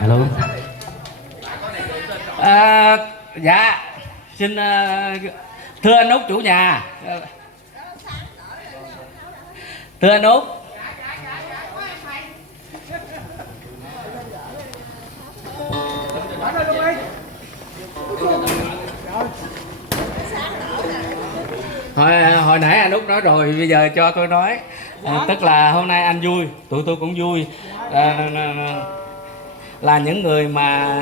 Alo. Dạ xin thưa anh Út chủ nhà, thưa anh Út. Hồi nãy anh Út nói rồi, bây giờ cho tôi nói. Tức là hôm nay anh vui, tụi tôi cũng vui. Là những người mà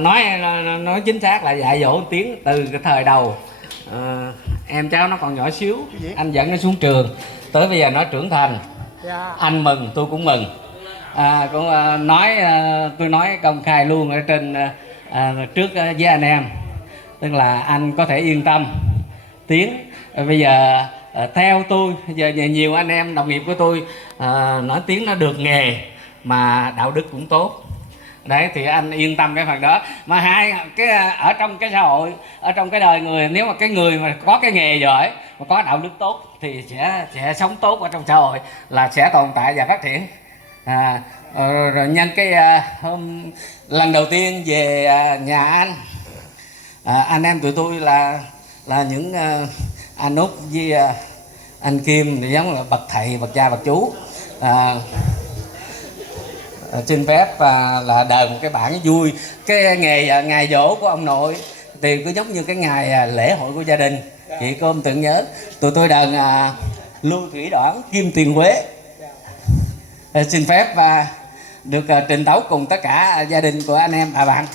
nói chính xác là dạy dỗ Tiến từ cái thời đầu em cháu nó còn nhỏ xíu, anh dẫn nó xuống trường tới bây giờ nó trưởng thành. Anh mừng, tôi cũng mừng. Cũng tôi nói công khai luôn ở trên trước với anh em, tức là anh có thể yên tâm. Tiến bây giờ theo tôi, giờ nhiều anh em đồng nghiệp của tôi nói Tiến nó được nghề mà đạo đức cũng tốt. Đấy thì anh yên tâm cái phần đó. Mà hai cái ở trong cái xã hội, ở trong cái đời người, nếu mà cái người mà có cái nghề giỏi mà có đạo đức tốt thì sẽ sống tốt ở trong xã hội, là sẽ tồn tại và phát triển. Rồi nhân cái hôm lần đầu tiên về nhà anh em tụi tôi là những anh Út với anh Kim thì giống là bậc thầy, bậc cha, bậc chú. Xin phép là đời một cái bản vui. Cái ngày giỗ của ông nội thì cứ giống như cái ngày lễ hội của gia đình. Chị Cơm tưởng nhớ tụi tôi đờn Lưu Thủy Đoản Kim Tiền Quế. Xin phép được trình tấu cùng tất cả gia đình của anh em bà bạn.